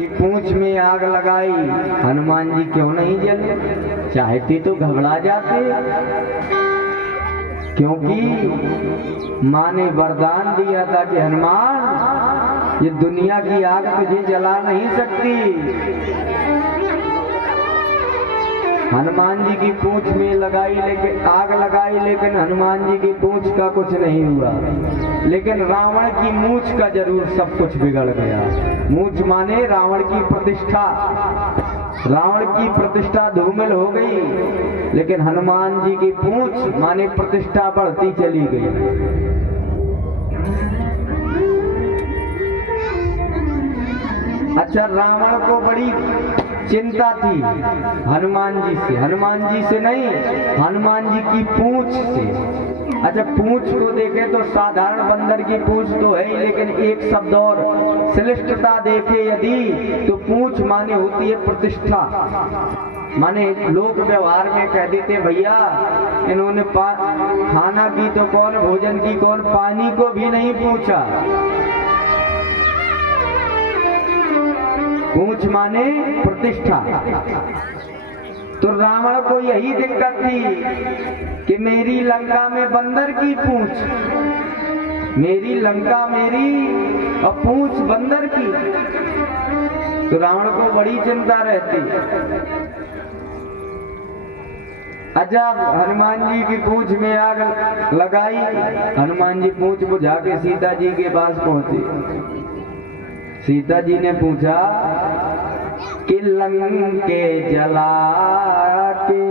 कि पूंछ में आग लगाई, हनुमान जी क्यों नहीं जले? चाहते तो घबरा जाते, क्योंकि माँ ने वरदान दिया था कि हनुमान ये दुनिया की आग तुझे जला नहीं सकती। हनुमान जी की पूंछ में लगाई लेकिन आग लगाई, लेकिन हनुमान जी की पूंछ का कुछ नहीं हुआ, लेकिन रावण की मूंछ का जरूर सब कुछ बिगड़ गया। मूंछ माने रावण की प्रतिष्ठा, रावण की प्रतिष्ठा धूमिल हो गई, लेकिन हनुमान जी की पूंछ माने प्रतिष्ठा बढ़ती चली गई। अच्छा, रावण को बड़ी चिंता थी हनुमान जी से नहीं, हनुमान जी की पूंछ से। अच्छा, पूंछ को देखे तो साधारण बंदर की पूंछ तो है ही, लेकिन एक शब्द और श्रेष्ठता देखे यदि तो पूंछ माने होती है प्रतिष्ठा। माने लोक व्यवहार में कह देते भैया इन्होंने खाना की तो कौन, भोजन की कौन, पानी को भी नहीं पूछा। पूंछ माने प्रतिष्ठा। तो रावण को यही दिक्कत थी कि मेरी लंका में बंदर की पूंछ, मेरी लंका मेरी और पूंछ बंदर की। तो रावण को बड़ी चिंता रहती। अजब, हनुमान जी की पूंछ में आग लगाई, हनुमान जी पूंछ बुझा के सीता जी के पास पहुंचे। सीता जी ने पूछा कि लंके जला के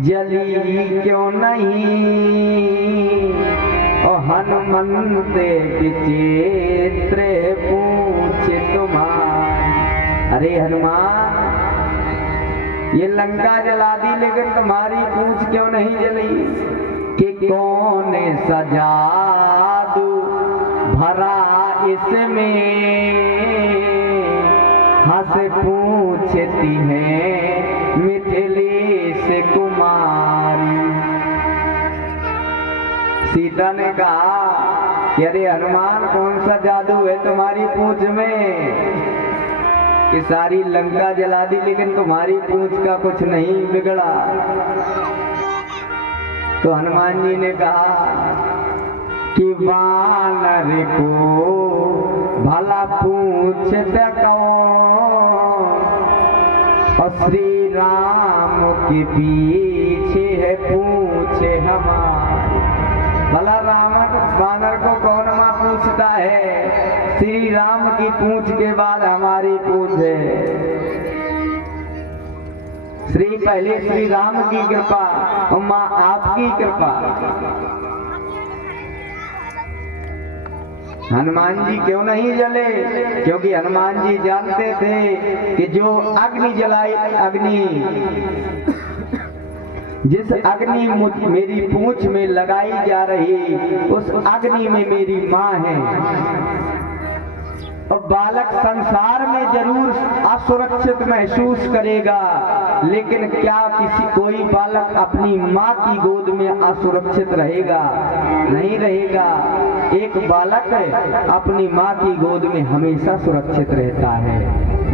जली क्यों नहीं, और हनुमंते की चित्र पूछ तुम्हारी। अरे हनुमान, ये लंका जला दी लेकिन तुम्हारी पूंछ क्यों नहीं जली? कि कौन सा जादू भरा इसमें, हंस पूछती है मिथिलेश कुमारी। सीता ने कहा कि अरे हनुमान, कौन सा जादू है तुम्हारी पूंछ में कि सारी लंका जला दी लेकिन तुम्हारी पूंछ का कुछ नहीं बिगड़ा? तो हनुमान जी ने कहा कि वानर को भला पूछता कौन, और श्री राम के पीछे है पूछे हमारी। भला रावण वानर को कौन माँ पूछता है? श्री राम की पूंछ के बाद हमारी पूंछ है। पहले श्री राम की कृपा और माँ आपकी कृपा। हनुमान जी क्यों नहीं जले? क्योंकि हनुमान जी जानते थे कि जो अग्नि जलाई, जिस अग्नि मेरी पूंछ में लगाई जा रही, उस अग्नि में मेरी माँ है। और बालक संसार में जरूर असुरक्षित महसूस करेगा, लेकिन क्या कोई बालक अपनी माँ की गोद में असुरक्षित रहेगा? नहीं रहेगा। एक बालक अपनी माँ की गोद में हमेशा सुरक्षित रहता है।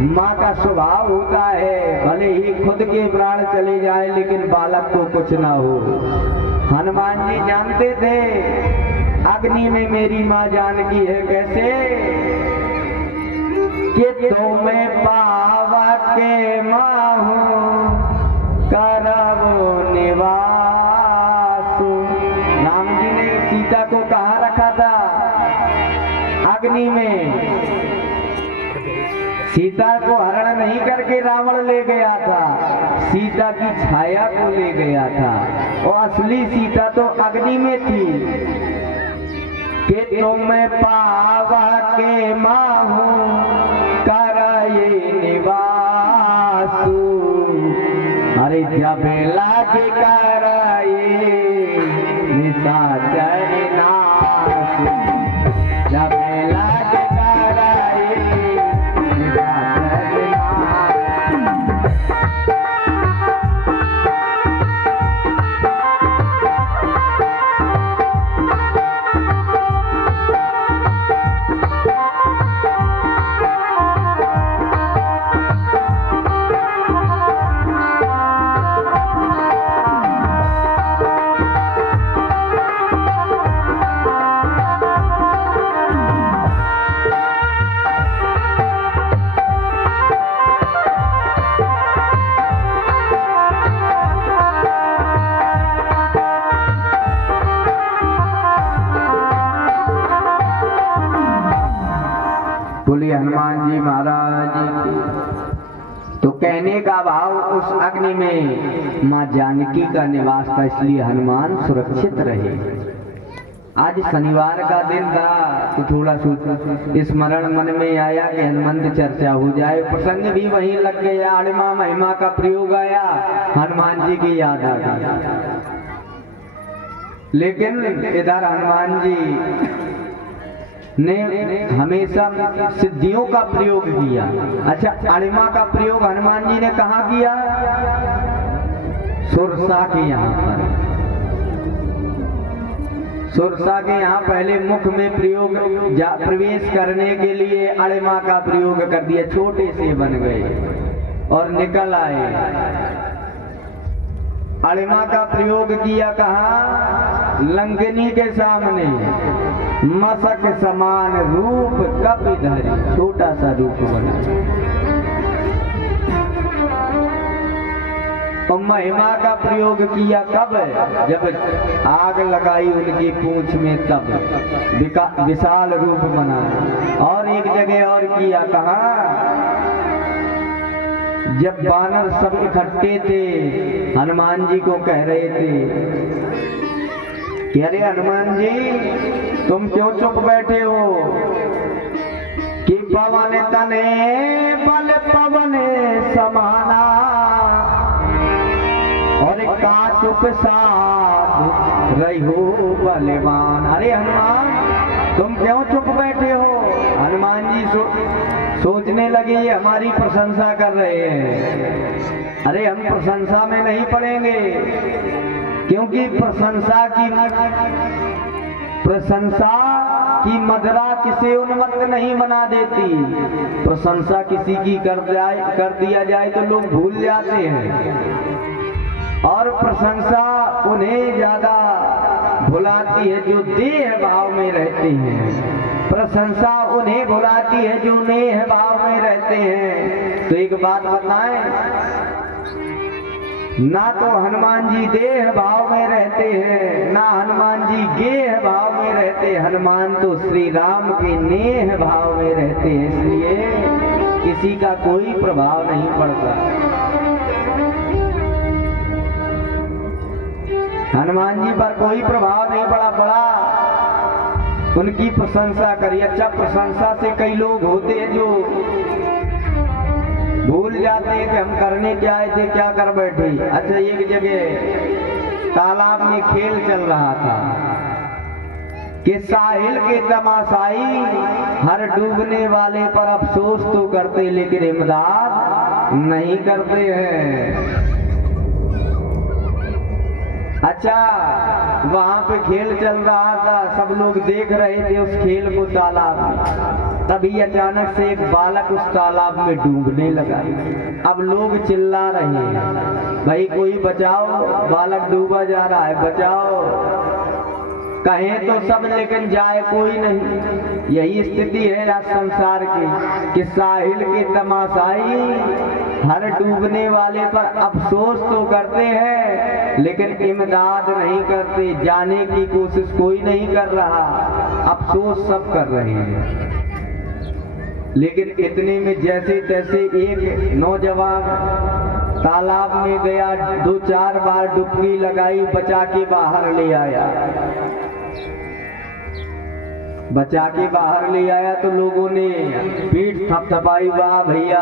माँ का स्वभाव होता है भले ही खुद के प्राण चले जाए लेकिन बालक को कुछ ना हो। हनुमान जी जानते थे अग्नि में मेरी माँ जानकी है। कैसे कि तो मैं पावा के माँ हूँ करब निवास। राम जी ने सीता को कहाँ रखा था? अग्नि में। सीता को हरण नहीं करके रावण ले गया था, सीता की छाया को ले गया था, और असली सीता तो अग्नि में थी। कि तो मैं पावा के माँ हूँ कराये निवासु। अरे जब लागे कराये निशाचर नासु, जब लागे कराये निशाचर नासु। तो कहने का भाव उस अग्नि में माँ जानकी का निवास था, इसलिए हनुमान सुरक्षित रहे। आज शनिवार का दिन था तो थोड़ा स्मरण मन में आया कि हनुमंत चर्चा हो जाए, प्रसंग भी वहीं लग गया। अणिमा महिमा का प्रयोग आया, हनुमान जी की याद आ गई। लेकिन इधर हनुमान जी ने हमेशा सिद्धियों का प्रयोग किया। अच्छा, अणिमा का प्रयोग हनुमान जी ने कहाँ किया? सुरसा के यहाँ पर। सुरसा के यहाँ पहले मुख में प्रवेश करने के लिए अणिमा का प्रयोग कर दिया। छोटे से बन गए और निकल आए। अणिमा का प्रयोग किया कहाँ? लंकिनी के सामने। मसक समान रूप कपि धरि, छोटा सा रूप बना। तो महिमा का प्रयोग किया कब? जब आग लगाई उनकी पूंछ में, तब विशाल रूप बना। और एक जगह और किया कहाँ? जब वानर सब इकट्ठे थे, हनुमान जी को कह रहे थे कि अरे हनुमान जी तुम क्यों चुप बैठे हो? कि पवन तने बल पवन समाना और का चुप साध रही हो बलवान। अरे हनुमान तुम क्यों चुप बैठे हो? हनुमान जी सोचने लगे ये हमारी प्रशंसा कर रहे हैं। अरे हम प्रशंसा में नहीं पड़ेंगे, क्योंकि प्रशंसा की मदरा किसे उन्मत्त नहीं बना देती। प्रशंसा किसी की कर दिया जाए तो लोग भूल जाते हैं, और प्रशंसा उन्हें ज्यादा भुलाती है जो देह भाव में रहते हैं। प्रशंसा उन्हें भुलाती है जो नेह भाव में रहते हैं। तो एक बात बताएं, ना तो हनुमान जी देह भाव में रहते हैं, ना हनुमान जी गेह भाव में रहते। हनुमान तो श्री राम के नेह भाव में रहते हैं, इसलिए किसी का कोई प्रभाव नहीं पड़ता। हनुमान जी पर कोई प्रभाव नहीं पड़ा, उनकी प्रशंसा करिए। अच्छा, प्रशंसा से कई लोग होते हैं जो भूल जाते हैं कि हम करने क्या आए थे, क्या कर बैठे। अच्छा, एक जगह तालाब में खेल चल रहा था कि साहिल के तमाशाई हर डूबने वाले पर अफसोस तो करते लेकिन इमदाद नहीं करते हैं। अच्छा, वहां पे खेल चल रहा था, सब लोग देख रहे थे उस खेल को तालाब में। तभी अचानक से एक बालक उस तालाब में डूबने लगा। अब लोग चिल्ला रहे हैं, भाई कोई बचाओ, बालक डूबा जा रहा है, बचाओ। कहें तो सब, लेकिन जाए कोई नहीं। यही स्थिति है आज संसार की कि साहिल के तमाशाई हर डूबने वाले पर अफसोस तो करते हैं लेकिन इमदाद नहीं करते। जाने की कोशिश कोई नहीं कर रहा, अफसोस सब कर रहे हैं। लेकिन इतने में जैसे तैसे एक नौजवान तालाब में गया, 2-4 बार डुबकी लगाई, बचा के बाहर ले आया। बचा के बाहर ले आया तो लोगों ने पीठ थपथपाई, वाह भैया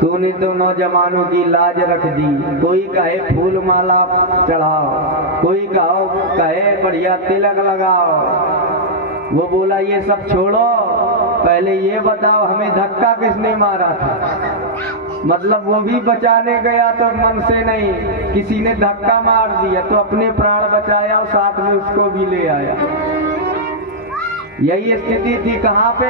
तूने तो नौजवानों की लाज रख दी। कोई कहे फूल माला चढ़ाओ, कोई कहे बढ़िया तिलक लगाओ। वो बोला ये सब छोड़ो, पहले ये बताओ हमें धक्का किसने मारा था। मतलब वो भी बचाने गया तो मन से नहीं, किसी ने धक्का मार दिया तो अपने प्राण बचाया और साथ में उसको भी ले आया। यही स्थिति थी कहाँ पे?